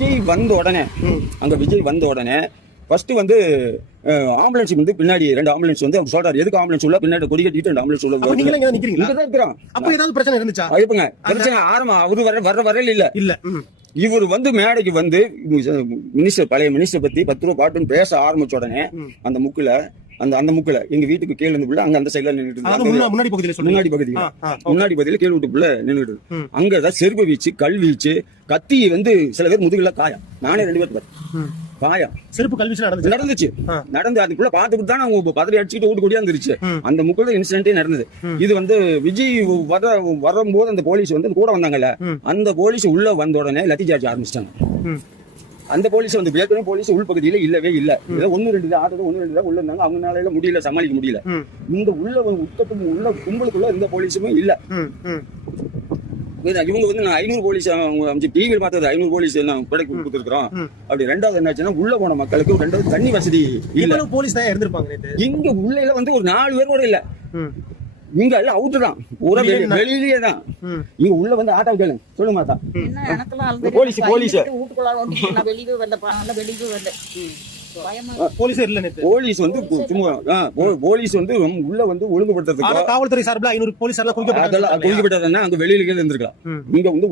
விஜய் வந்த உடனே ஃபர்ஸ்ட் வந்து ஆம்புலன்ஸ் வந்து பின்னாடி 2 ஆம்புலன்ஸ் வந்து அவர் சொல்றாரு, எதுக்கு ஆம்புலன்ஸ் உள்ள பின்னாடி கொடி கட்டிட்டு 2 ஆம்புலன்ஸ் உள்ள நீங்க எங்க நிக்கிறீங்களா? இங்க தான் இருக்கோம். அப்ப ஏதாவது பிரச்சனை இருந்துச்சா? ஐயப்பங்க பிரச்சனை ஆரம்பம் அவரு வரையில இல்ல. இவர் வந்து மேடைக்கு வந்து பழைய மினிஸ்டர் பத்தி 10 ரூபா பாட்டுன்னு பேச ஆரம்பிச்ச உடனே அந்த முக்குல எங்க வீட்டுக்கு கீழ இருந்து அங்க அந்த சைடுல நின்னுட்டு முன்னாடி பகுதியில கீழ் வீட்டுக்குள்ள நின்னுட்டு அங்கதான் செருப்பு வீச்சு, கல் வீச்சு, கத்தி வந்து சில பேர் முதுகுல காயம். நானே 2 பேர் காயம் செருப்பு கல்வீச்சு நடந்து அதுக்குள்ள பாத்துட்டு தான் அவங்க பதறி அடிச்சுட்டு ஓட்டு கொடியாந்துருச்சு. அந்த முக்குல இன்சிடென்டே நடந்தது. இது வந்து விஜய் வரும்போது அந்த போலீஸ் வந்து கூட வந்தாங்கல்ல, அந்த போலீஸ் உள்ள வந்த உடனே லத்தி சார்ஜ் ஆரம்பிச்சிட்டாங்க. அந்த போலீஸ் வந்து ஏற்கனவே போலீஸ் உள்பகுதியில இல்லவே இல்ல. ஏதோ 1-2 ஆட்டோ 1-2 உள்ள இருந்தாங்க. அவங்களால முடியல, சமாளிக்க முடியல. இந்த உள்ள கும்பலுக்குள்ள எந்த போலீஸுமே இல்ல. இவங்க வந்து 500 போலீஸ் டிவியில் பார்த்தது 500 போலீஸ் கொடுத்துருக்கோம். அப்படி ரெண்டாவது என்னாச்சுன்னா உள்ள போன மக்களுக்கு 2வது தண்ணி வசதி இல்ல. போலீஸ் தான் இருந்திருப்பாங்க. இங்க உள்ள வந்து ஒரு 4 பேர் கூட இல்ல. இங்க எல்லாம் அவுட்டு தான், வெளியிலேயே தான். இங்க உள்ள வந்து ஆட்டோ கேளு சொல்லுங்க மாத்தா. போலீஸ் வந்து உள்ள வந்து ஒழுங்குபடுத்துறதுக்கு காவல்துறை சார்பில் 500 போலீஸ் குவிக்கப்பட்டதுன்னா அங்க வெளியில இருந்திருக்கலாம். இங்க வந்து